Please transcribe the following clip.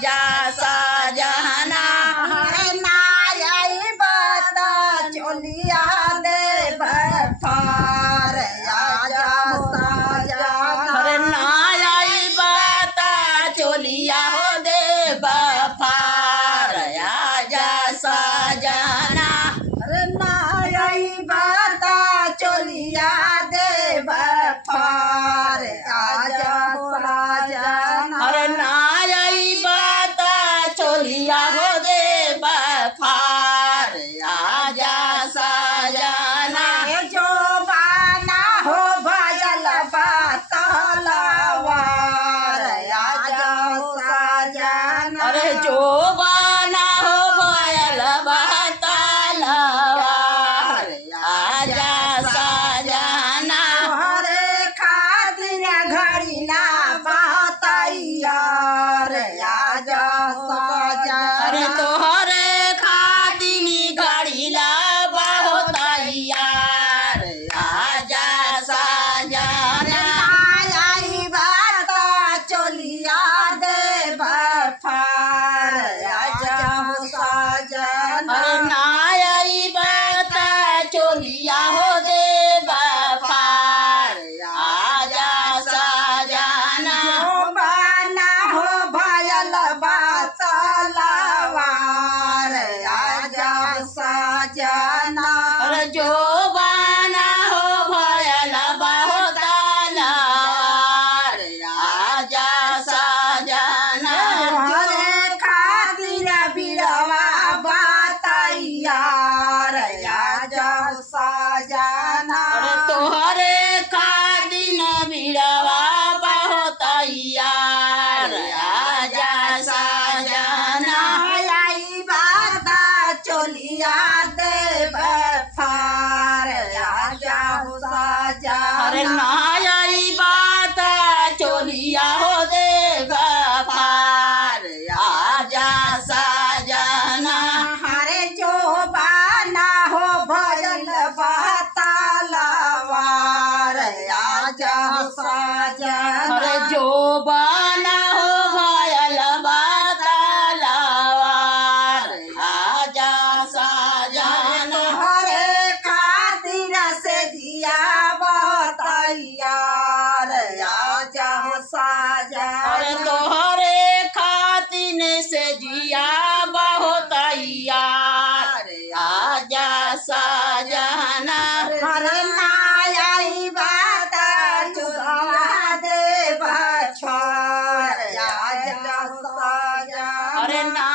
आजा साजना नाई बता चोलिया दे फार आजा साजना अरे नाई बता चोलिया हो दे बफार आजा साजना अरे नाई बता चोलिया दे फार आजा साजना अरे नाई बता चोलिया हो दे बफार आजा साजना जो बाना हो भजल तलवार आजा साजना अरे जो बाना हो भयल तलवार आजा साजना हरे खातिर घड़ी ना बातैयार आजा साजना अरे तोहरे खातिनी घड़ीला बहुत यार आजा साजना आई बात चोलिया दे फार आजा साजना अरे नाई बता चोलिया हो दे बफार आजा साजना बाना हो भयल तलवार आजा साजना अरे जो बाना हो भयल बहुत लवार आजा साजना हरे खातिर बिरवा बातैयार आजा साजना अरे तोहरे खादिन बिड़वा बहुत यार आजा साजना आई बाता चोलिया दे फार आजा साजना अरे नाई बात चोलिया हो दे बफार आजा साजना हरे जो बाना हो भजल तलवार आजा साजना अरे जो बाना हो भयल तलवार आजा साजना हरे खातिर से जिया बताइयार आजा साजना अरे तोहरे खातिन से जिया बहुत यार आजा साजना हरे नाई बात चुरा दे बछवार आजा साजना अरे ना